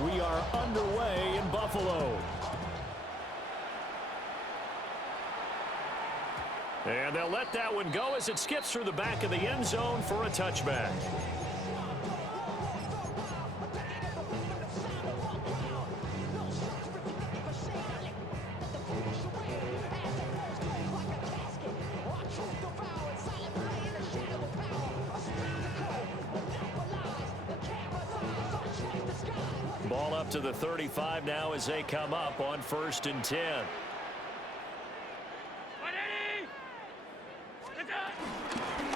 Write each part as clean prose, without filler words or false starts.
and we are underway in Buffalo. And they'll let that one go as it skips through the back of the end zone for a touchback. Ball up to the 35 now as they come up on 1st and 10.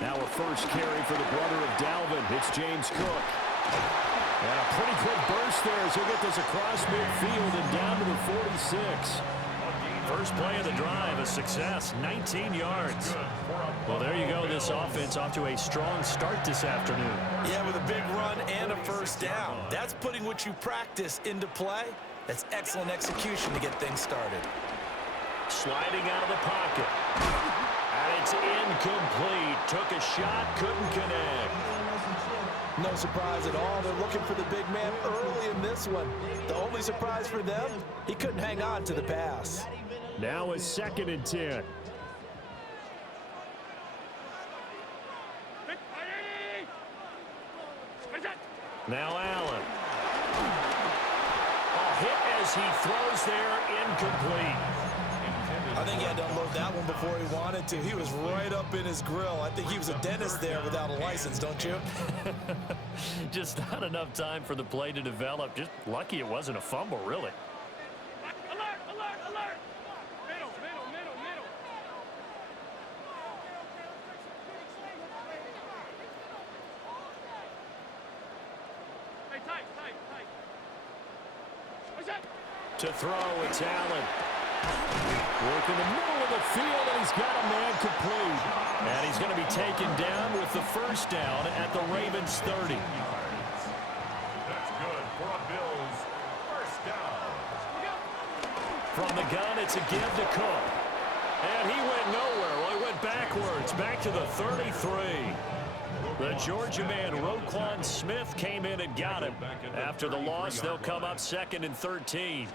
Now a first carry for the brother of Dalvin. It's James Cook. And a pretty quick burst there as he'll get this across midfield and down to the 46. First play of the drive, a success, 19 yards. Well, there you go. This offense off to a strong start this afternoon. Yeah, with a big run and a first down. That's putting what you practice into play. That's excellent execution to get things started. Sliding out of the pocket. And it's incomplete. Took a shot, couldn't connect. No surprise at all. They're looking for the big man early in this one. The only surprise for them, he couldn't hang on to the pass. Now a 2nd and 10. Now Allen. A hit as he throws there, incomplete. I think he had to unload that one before he wanted to. He was right up in his grill. I think he was a dentist there without a license, don't you? Just not enough time for the play to develop. Just lucky it wasn't a fumble, really. Alert, alert, alert. Middle, middle, middle, middle. Hey, tight, tight, tight. What's that? To throw, it's Allen. Work in the middle of the field, and he's got a man complete. And he's going to be taken down with the first down at the Ravens 30. That's good for a Bills first down. From the gun, it's a give to Cook. And he went nowhere. Well, he went backwards, back to the 33. The Georgia man, Roquan Smith, came in and got him. After the loss, they'll come up 2nd and 13.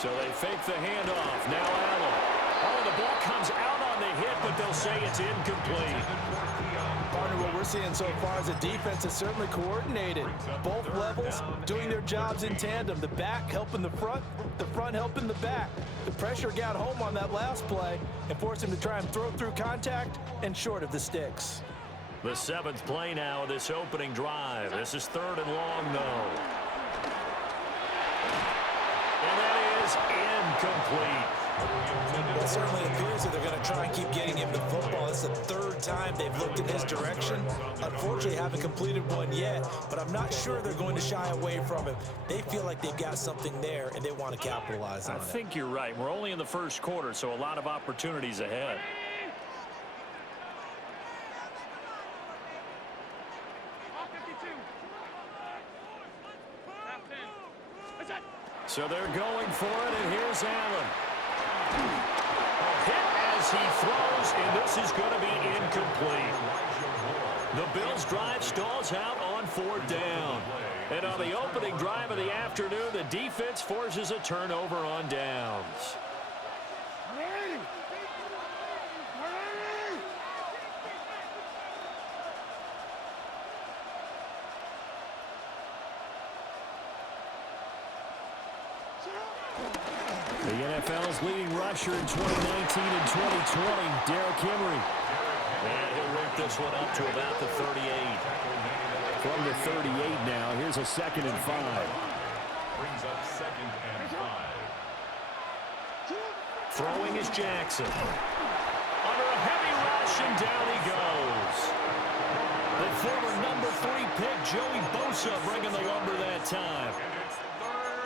So they fake the handoff. Now Allen. Oh, the ball comes out on the hit, but they'll say it's incomplete. Partner, what we're seeing so far is the defense is certainly coordinated. Both levels doing their jobs in tandem. The back helping the front helping the back. The pressure got home on that last play and forced him to try and throw through contact and short of the sticks. The 7th play now of this opening drive. This is 3rd and long, though. And that is incomplete. It certainly appears that they're going to try and keep getting him the football. It's the 3rd time they've looked in his direction. Unfortunately, haven't completed one yet, but I'm not sure they're going to shy away from it. They feel like they've got something there, and they want to capitalize on it. I think you're right. We're only in the first quarter, so a lot of opportunities ahead. So they're going for it, and here's Allen. A hit as he throws, and this is going to be incomplete. The Bills' drive stalls out on 4th down. And on the opening drive of the afternoon, the defense forces a turnover on downs. The NFL's leading rusher in 2019 and 2020, Derrick Henry. And he'll work this one up to about the 38. From the 38 now, here's a 2nd and 5. Brings up 2nd and 5. Throwing is Jackson. Under a heavy rush, and down he goes. The former number 3 pick, Joey Bosa, bringing the lumber that time.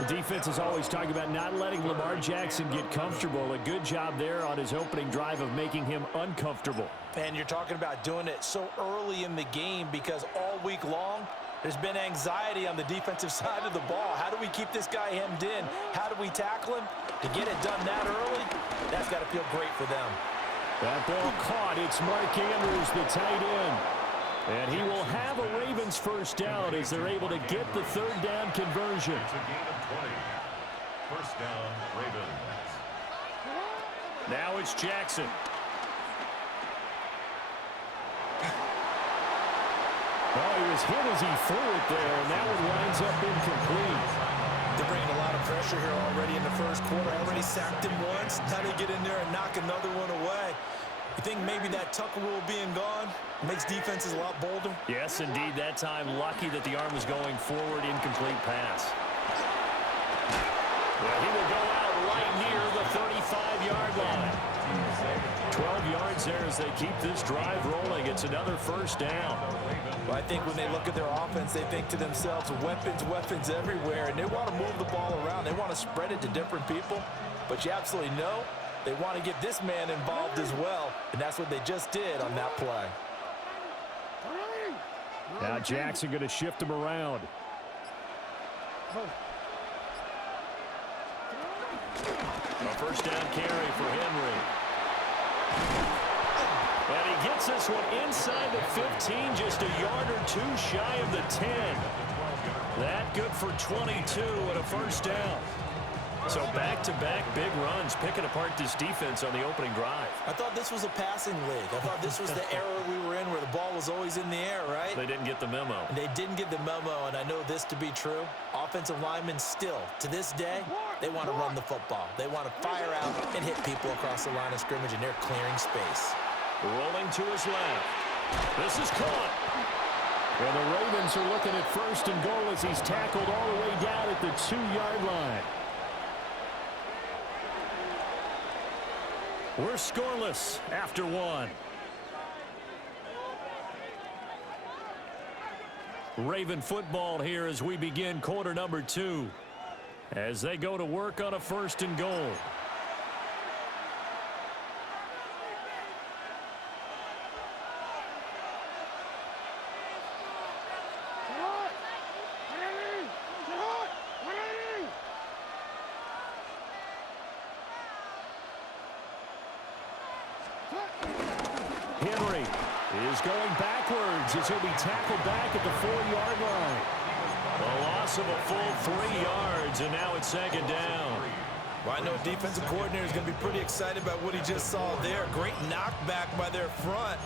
The defense is always talking about not letting Lamar Jackson get comfortable. A good job there on his opening drive of making him uncomfortable. And you're talking about doing it so early in the game because all week long, there's been anxiety on the defensive side of the ball. How do we keep this guy hemmed in? How do we tackle him? To get it done that early, that's got to feel great for them. That ball caught. It's Mark Andrews, the tight end. And he will have a Ravens first down as they're able to get the third down conversion. It's a gain of 20. First down, Ravens. Now it's Jackson. Oh, he was hit as he threw it there, and that one winds up incomplete. They're bringing a lot of pressure here already in the first quarter. Already sacked him once. Now they get in there and knock another one away. You think maybe that Tucker rule being gone makes defenses a lot bolder? Yes, indeed. That time, lucky that the arm was going forward. Incomplete pass. Well, he will go out right near the 35-yard line. 12 yards there as they keep this drive rolling. It's another first down. Well, I think when they look at their offense, they think to themselves, weapons everywhere, and they want to move the ball around. They want to spread it to different people, but you absolutely know they want to get this man involved as well, and that's what they just did on that play. Now Jackson going to shift him around. A first down carry for Henry. And he gets this one inside the 15, just a yard or two shy of the 10. That good for 22 and a first down. So back-to-back big runs, picking apart this defense on the opening drive. I thought this was a passing league. I thought this was the era we were in where the ball was always in the air, right? They didn't get the memo. And they didn't get the memo, and I know this to be true. Offensive linemen still, to this day, they want to run the football. They want to fire out and hit people across the line of scrimmage, and they're clearing space. Rolling to his left. This is caught. And the Ravens are looking at first and goal as he's tackled all the way down at the 2-yard line. We're scoreless after one. Raven football here as we begin quarter number 2. As they go to work on a first and goal. Henry is going backwards as he'll be tackled back at the 4-yard line. A loss of a full 3 yards, and now it's second down. Well, I know defensive coordinator is going to be pretty excited about what he just saw there. Great knockback by their front.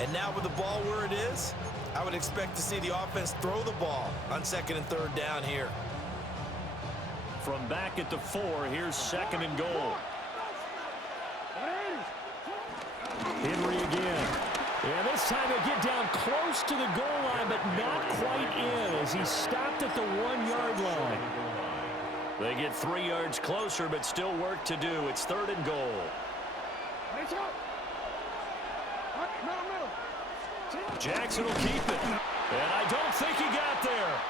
And now with the ball where it is, I would expect to see the offense throw the ball on second and third down here. From back at the 4, here's second and goal. Henry again. And this time they get down close to the goal line, but not quite in as he stopped at the 1-yard line. They get 3 yards closer, but still work to do. It's third and goal. Jackson will keep it. And I don't think he got there.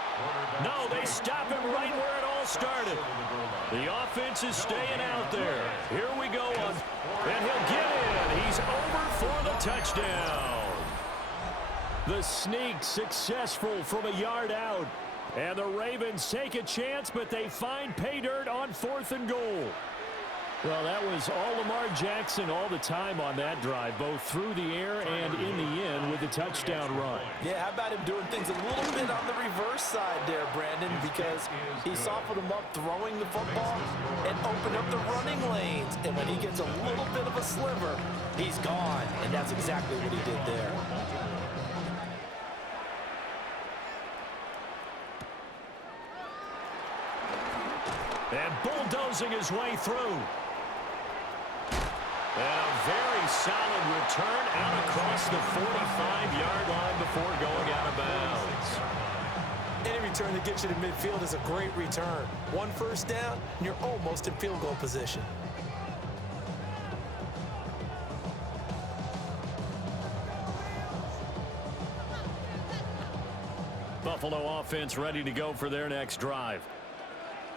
No, they stop him right where it all started. The offense is staying out there. Here we go on. And he'll get in. He's over for the touchdown. The sneak successful from a yard out. And the Ravens take a chance, but they find pay dirt on 4th and goal. Well, that was all Lamar Jackson all the time on that drive, both through the air and in the end with the touchdown run. Yeah, how about him doing things a little bit on the reverse side there, Brandon, because he softened him up throwing the football and opened up the running lanes. And when he gets a little bit of a sliver, he's gone. And that's exactly what he did there. And bulldozing his way through. And a very solid return out across the 45-yard line before going out of bounds. Any return that gets you to midfield is a great return. 1 first down, and you're almost in field goal position. Buffalo offense ready to go for their next drive.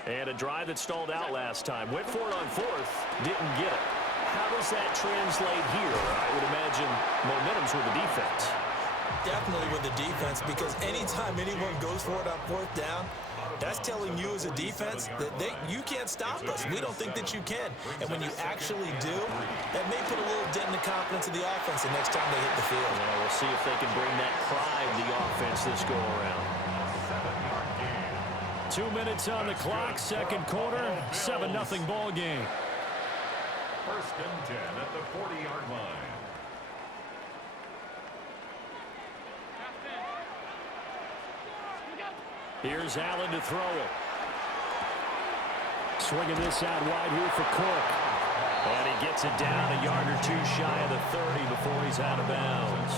And a drive that stalled out last time. Went for it on 4th, didn't get it. How does that translate here? I would imagine momentum's with the defense. Definitely with the defense, because anytime anyone goes for it on 4th down, That's telling you as a defense that you can't stop us. We don't think that you can. And when you actually do, that may put a little dent in the confidence of the offense the next time they hit the field. Yeah, we'll see if they can bring that pride to the offense this go-around. 2 minutes on the clock, second quarter, 7-0 ball game. First and 10 at the 40-yard line. Here's Allen to throw it. Swinging this out wide here for Cook. And he gets it down a yard or two shy of the 30 before he's out of bounds.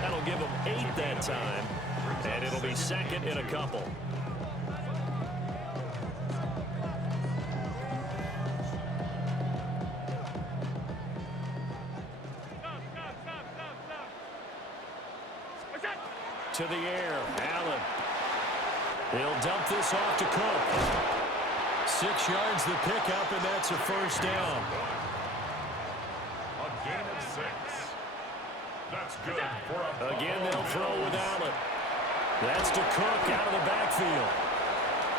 That'll give him 8 that time. And it'll be second in a couple. To the air, Allen. He'll dump this off to Cook. 6 yards the pickup, and that's a first down. A gain of 6. That's good for a Again, they'll throw with Allen. That's to Cook out of the backfield.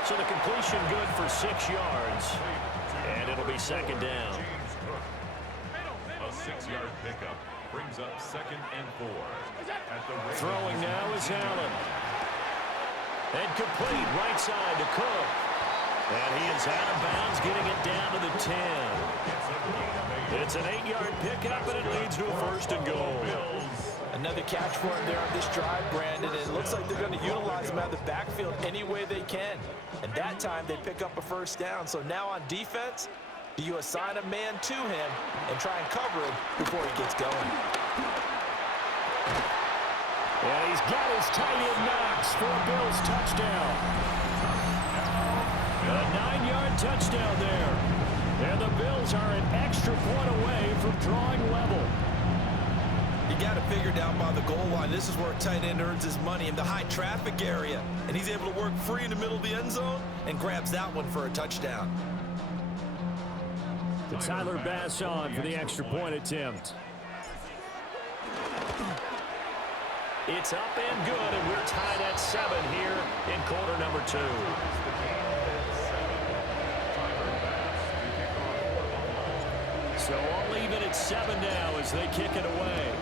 So the completion good for 6 yards. And it'll be second down. A 6-yard pickup brings up second and 4. Throwing now is Allen. And complete right side to Cook. And he is out of bounds, getting it down to the 10. It's an 8-yard pickup, and it leads to a first and goal. Another catch for him there on this drive, Brandon. And it looks like they're going to utilize him out of the backfield any way they can. And that time they pick up a first down. So now on defense, do you assign a man to him and try and cover him before he gets going? And he's got his tight end Knox for a Bills touchdown. A 9-yard touchdown there. And the Bills are an extra point away from drawing level. You got to figure down by the goal line. This is where a tight end earns his money in the high traffic area. And he's able to work free in the middle of the end zone and grabs that one for a touchdown. To Tyler Bass on for the extra point attempt. It's up and good, and we're tied at 7 here in quarter number 2. So all even at 7 now as they kick it away.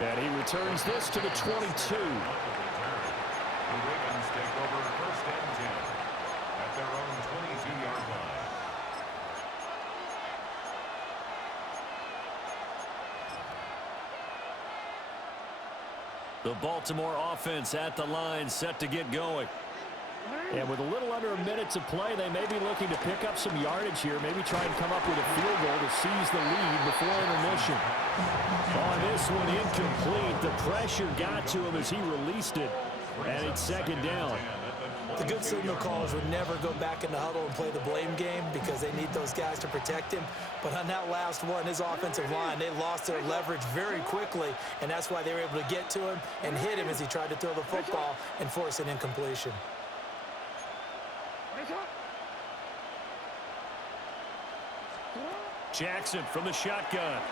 And he returns this to the 22. The Ravens take over first and 10 at their own 22-yard line. The Baltimore offense at the line, set to get going. And with a little under a minute to play, they may be looking to pick up some yardage here, maybe try and come up with a field goal to seize the lead before intermission. On this one, incomplete. The pressure got to him as he released it, and it's second down. The good signal callers would never go back in the huddle and play the blame game because they need those guys to protect him. But on that last one, his offensive line, they lost their leverage very quickly, and that's why they were able to get to him and hit him as he tried to throw the football and force an incompletion. Jackson from the shotgun.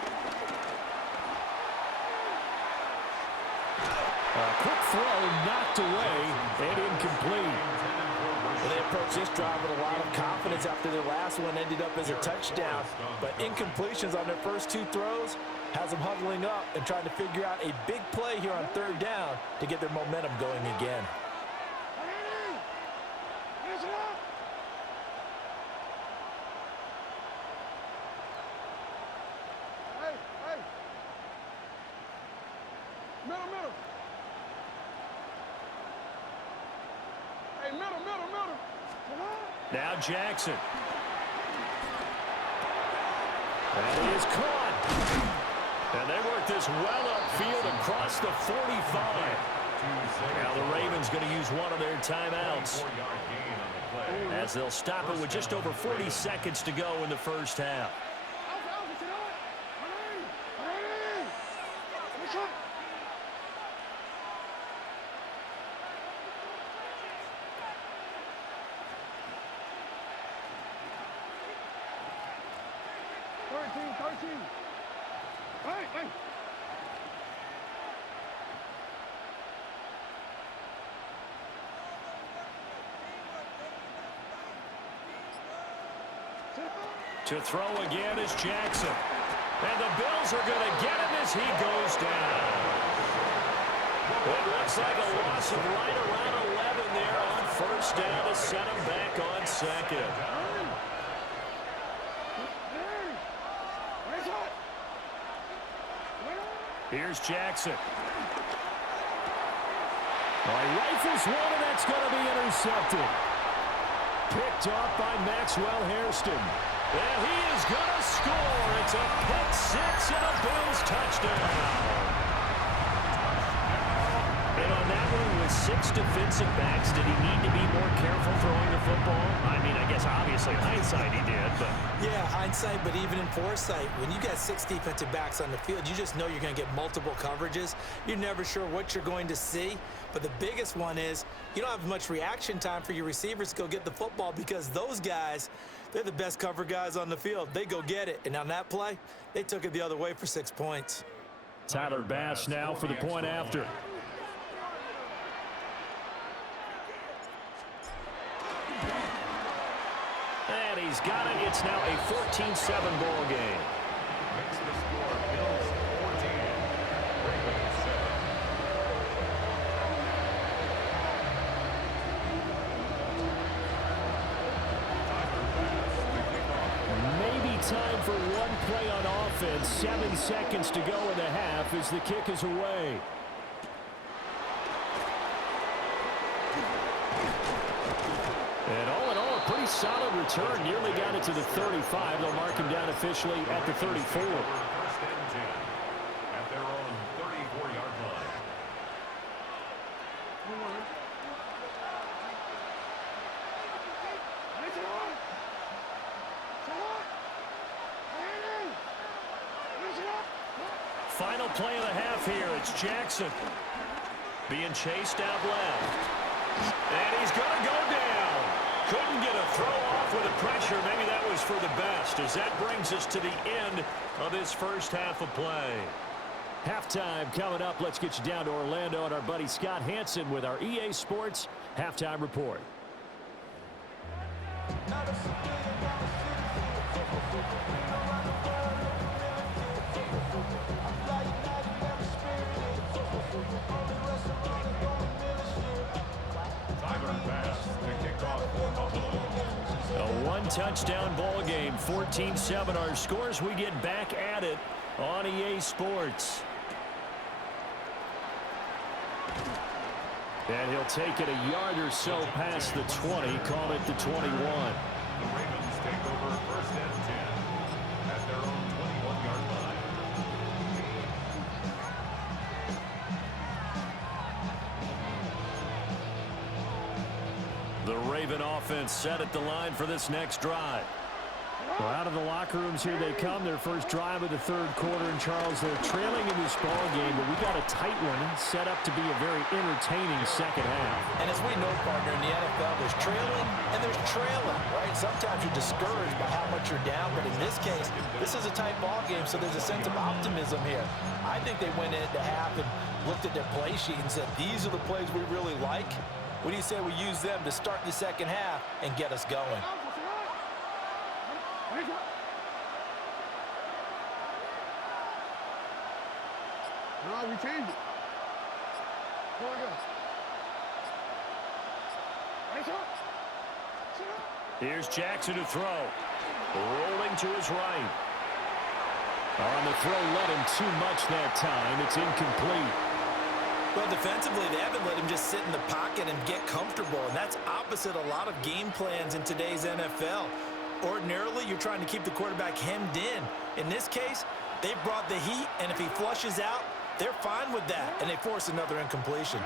A quick throw knocked away and incomplete. Well, they approached this drive with a lot of confidence after their last one ended up as a touchdown. But incompletions on their first 2 throws has them huddling up and trying to figure out a big play here on 3rd down to get their momentum going again. Now Jackson. And he is caught. And they work this well upfield across the 45. Now the Ravens going to use one of their timeouts as they'll stop it with just over 40 seconds to go in the first half. Hey! To throw again is Jackson. And the Bills are going to get him as he goes down. It looks like a loss of right around 11 there on first down to set him back on second. Here's Jackson. Rifles one, and that's going to be intercepted. Picked off by Maxwell Hairston. And he is going to score. It's a pick six and a Bills touchdown. And on that one, with 6 defensive backs, did he need to be more careful throwing the football? I mean, I guess obviously in hindsight he did, but... Yeah, hindsight, but even in foresight, when you got 6 defensive backs on the field, you just know you're going to get multiple coverages. You're never sure what you're going to see. But the biggest one is you don't have much reaction time for your receivers to go get the football because those guys, they're the best cover guys on the field. They go get it. And on that play, they took it the other way for 6 points. Tyler Bass now for the point after. And he's got it. It's now a 14-7 ball game. Makes the score Bills 14, Ravens 7. Maybe time for one play on offense. 7 seconds to go in the half as the kick is away. And all in all, a pretty solid return. Nearly got it to the 35. They'll mark him down officially at the 34. First and 10 at their own 34-yard line. Final play of the half here. It's Jackson being chased out left. And he's going to go down. Couldn't get a throw off with the pressure. Maybe that was for the best, as that brings us to the end of this first half of play. Halftime coming up. Let's get you down to Orlando and our buddy Scott Hansen with our EA Sports Halftime Report. A one-touchdown ball game, 14-7. Our scores, we get back at it on EA Sports. And he'll take it a yard or so past the 20, call it the 21. The Ravens take over first and 10 at their own 21-yard line. The Raven offense set at the line for this next drive. Well, out of the locker rooms here they come. Their first drive of the third quarter. And Charles, they're trailing in this ball game, but we got a tight one set up to be a very entertaining second half. And as we know, partner, in the NFL, there's trailing and there's trailing, right? Sometimes you're discouraged by how much you're down, but in this case, this is a tight ball game, so there's a sense of optimism here. I think they went into half and looked at their play sheet and said, these are the plays we really like. What do you say we use them to start the second half and get us going? No, we changed it. Go again. Here's Jackson to throw. Rolling to his right. On the throw, let him too much that time. It's incomplete. Well, defensively, they haven't let him just sit in the pocket and get comfortable, and that's opposite a lot of game plans in today's NFL. Ordinarily, you're trying to keep the quarterback hemmed in. In this case, they brought the heat, and if he flushes out, they're fine with that, and they force another incompletion.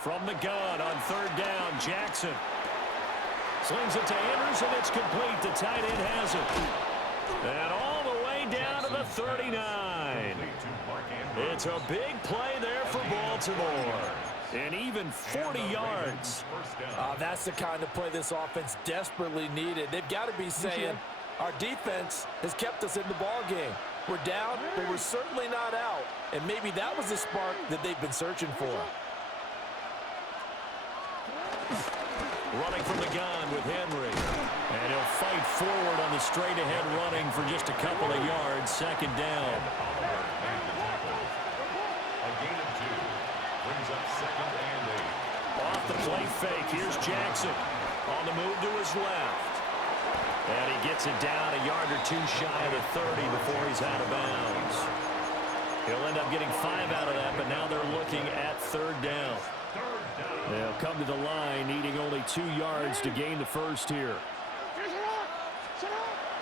From the gun on third down, Jackson slings it to Andrews, and it's complete. The tight end has it. And all the way down to the 39. It's a big play there for Baltimore. And even 40 yards. That's the kind of play this offense desperately needed. They've got to be saying, our defense has kept us in the ball game. We're down, but we're certainly not out. And maybe that was the spark that they've been searching for. Running from the gun with Henry. And he'll fight forward on the straight-ahead running for just a couple of yards. Second down. A gain of 2. Brings up 2nd and 8. Off the play fake. Here's Jackson. On the move to his left. And he gets it down a yard or 2 shy of the 30 before he's out of bounds. He'll end up getting 5 out of that, but now they're looking at 3rd down. They'll come to the line, needing only 2 yards to gain the first here.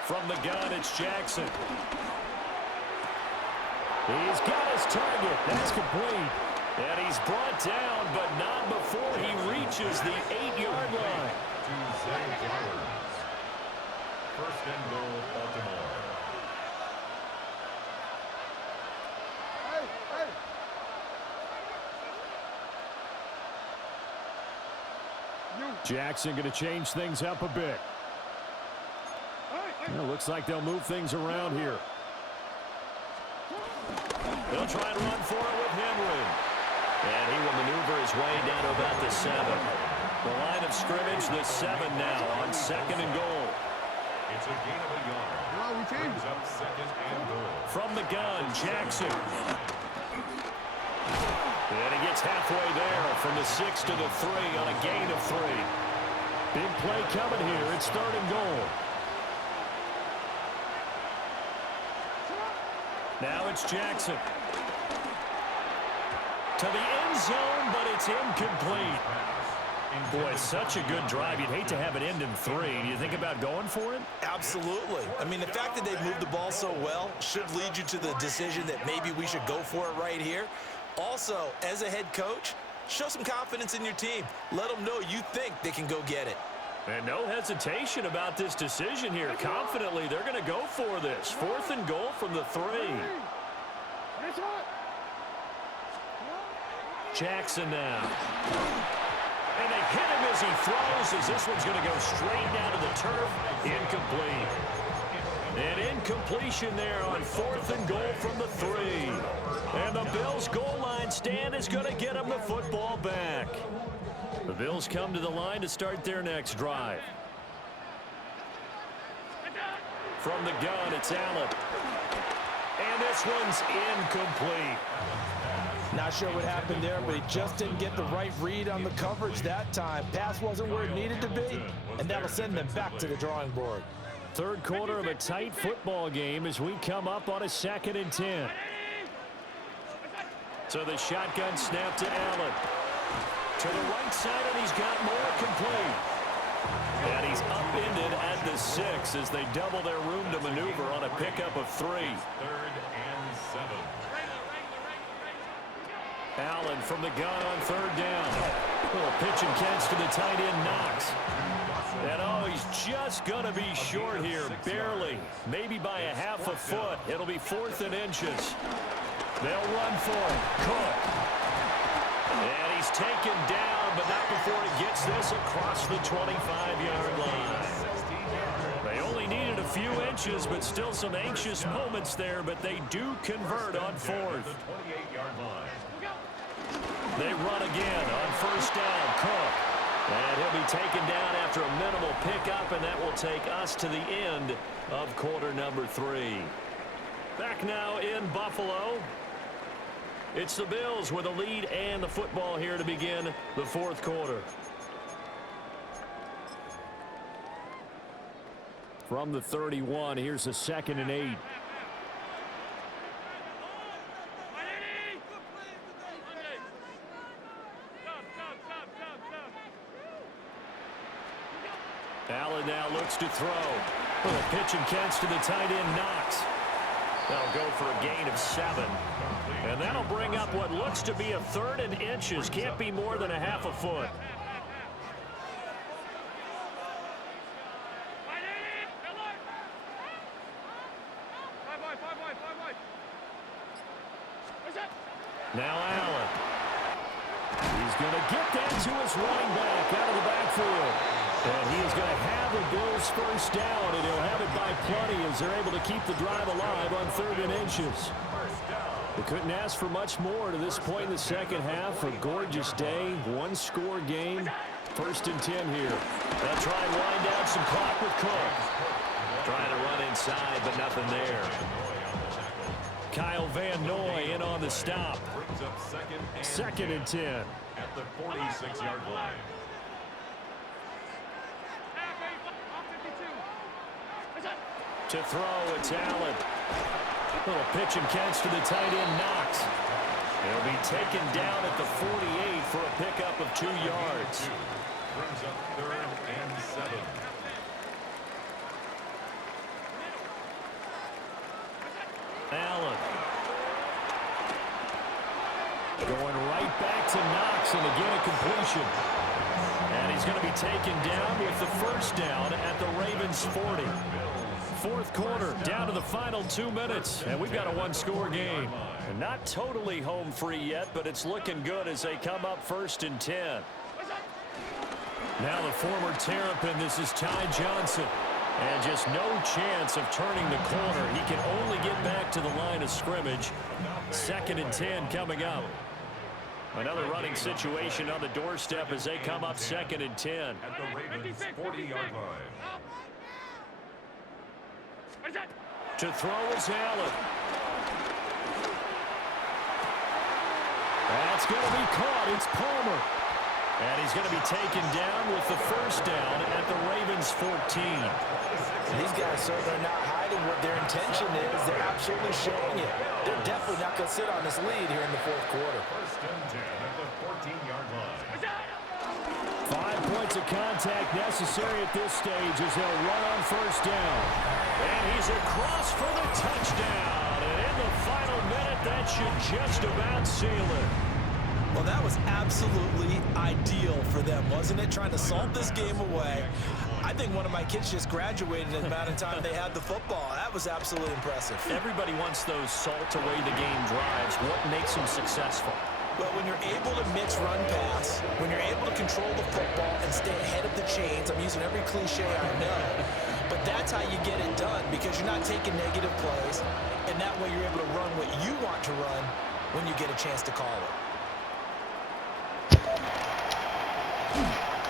From the gun, it's Jackson. He's got his target. That's complete. And he's brought down, but not before he reaches the 8-yard line. 2 yards. 1st and goal, Baltimore. Jackson going to change things up a bit. Well, looks like they'll move things around here. They'll try and run for it with Henry. And he will maneuver his way down to about the 7. The line of scrimmage, the 7 now on 2nd and goal. It's a gain of a yard. Brings up 2nd and goal. From the gun, Jackson. And he gets halfway there from the 6 to the 3 on a gain of 3. Big play coming here. It's 3rd and goal. Now it's Jackson. To the end zone, but it's incomplete. Boy, such a good drive. You'd hate to have it end in 3. Do you think about going for it? Absolutely. I mean, the fact that they've moved the ball so well should lead you to the decision that maybe we should go for it right here. Also, as a head coach, show some confidence in your team. Let them know you think they can go get it. And no hesitation about this decision here. Confidently, they're going to go for this. 4th and goal from the 3. Jackson now. And they hit him as he throws, as this one's going to go straight down to the turf. Incomplete. An incompletion there on 4th and goal from the 3. And the Bills' goal line stand is going to get them the football back. The Bills come to the line to start their next drive. From the gun, it's Allen. And this one's incomplete. Not sure what happened there, but he just didn't get the right read on the coverage that time. Pass wasn't where it needed to be, and that'll send them back to the drawing board. 3rd quarter of a tight football game as we come up on a 2nd and 10. So the shotgun snap to Allen. To the right side, and he's got more complete. And he's upended at the 6 as they double their room to maneuver on a pickup of 3. 3rd and 7. Allen from the gun on 3rd down. Little pitch and catch to the tight end, Knox. And oh, he's just going to be short here, barely. Maybe by a half a foot. It'll be 4th and inches. They'll run for it. Cook. And he's taken down, but not before he gets this across the 25-yard line. They only needed a few inches, but still some anxious moments there, but they do convert on 4th. They run again on 1st down, Cook. And he'll be taken down after a minimal pickup, and that will take us to the end of quarter number 3. Back now in Buffalo. It's the Bills with a lead and the football here to begin the 4th quarter. From the 31, here's a 2nd and 8. Allen now looks to throw. Little pitch and catch to the tight end, Knox. They'll go for a gain of 7. And that'll bring up what looks to be a 3rd and inches. Can't be more than a half a foot. Now Allen. He's going to get that to his running back out of the backfield. And he is going to have the Bills first down, and he'll have it by plenty as they're able to keep the drive alive on 3rd and inches. They couldn't ask for much more to this point in the second half. A gorgeous day, one-score game. 1st and 10 here. They'll try and wind down some clock with Cook. Trying to run inside, but nothing there. Kyle Van Noy in on the stop. 2nd and 10. At the 46-yard line. To throw, it's Allen. Little pitch and catch to the tight end, Knox. He'll be taken down at the 48 for a pickup of 2 yards. Brings up 3rd and 7. Allen. Going right back to Knox, and again a completion. And he's going to be taken down with the first down at the Ravens' 40. 4th quarter, down to the final 2 minutes, and we've got a one-score game. And not totally home free yet, but it's looking good as they come up 1st and 10. Now the former Terrapin, this is Ty Johnson. And just no chance of turning the corner. He can only get back to the line of scrimmage. 2nd and 10 coming up. Another running situation on the doorstep as they come up 2nd and 10. At the Ravens' 40-yard line. To throw is Allen. That's going to be caught. It's Palmer. And he's going to be taken down with the first down at the Ravens' 14. These guys certainly are not hiding what their intention is. They're absolutely showing it. They're definitely not going to sit on this lead here in the 4th quarter. 1st and 10 at the 14-yard line. 5 points of contact necessary at this stage as they'll run on first down. And he's across for the touchdown. And in the final minute, that should just about seal it. Well, that was absolutely ideal for them, wasn't it? Trying to salt this game away. I think one of my kids just graduated in the amount of time they had the football. That was absolutely impressive. Everybody wants those salt-away-the-game drives. What makes them successful? Well, when you're able to mix run-pass, when you're able to control the football and stay ahead of the chains, I'm using every cliche I know, but that's how you get it done because you're not taking negative plays, and that way you're able to run what you want to run when you get a chance to call it.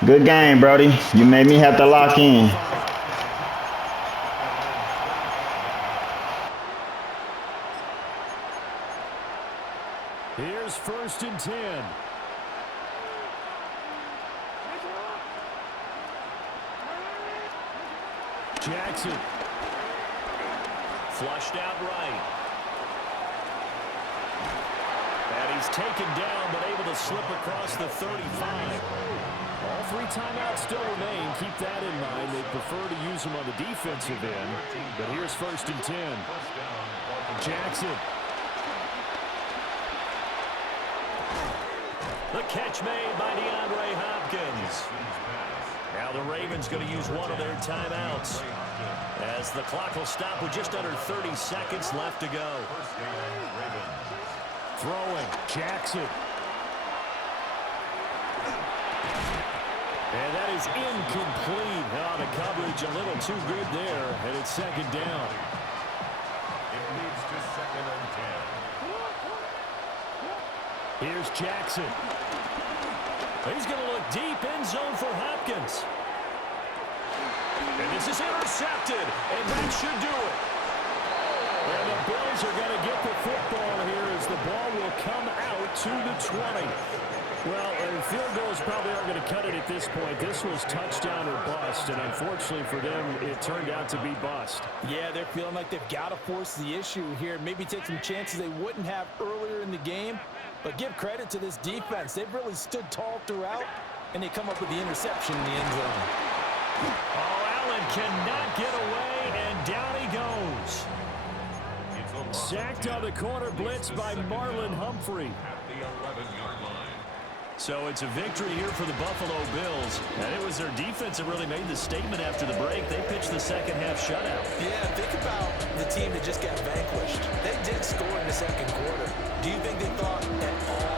Good game, Brody. You made me have to lock in. Here's 1st and 10. Jackson. Flushed out right. And he's taken down, but able to slip across the 35. All 3 timeouts still remain. Keep that in mind. They prefer to use them on the defensive end. But here's 1st and 10. Jackson. The catch made by DeAndre Hopkins. Now the Ravens going to use one of their timeouts as the clock will stop with just under 30 seconds left to go. Throwing, Jackson. And that is incomplete. Oh, the coverage a little too good there, and it's 2nd down. It leads to 2nd and 10. Here's Jackson. He's going to look deep, end zone for Hopkins. And this is intercepted, and that should do it. And the Bills are going to get the football here as the ball will come out to the 20. Well, field goals probably aren't going to cut it at this point. This was touchdown or bust, and unfortunately for them, it turned out to be bust. Yeah, they're feeling like they've got to force the issue here. Maybe take some chances they wouldn't have earlier in the game. But give credit to this defense. They've really stood tall throughout, and they come up with the interception in the end zone. Oh, Allen cannot get away, and down he goes. Sacked on the corner blitz by Marlon Humphrey. At the 11-yard line. So it's a victory here for the Buffalo Bills. And it was their defense that really made the statement after the break. They pitched the second half shutout. Yeah, think about the team that just got vanquished. They did score in the 2nd quarter. Do you think they thought at all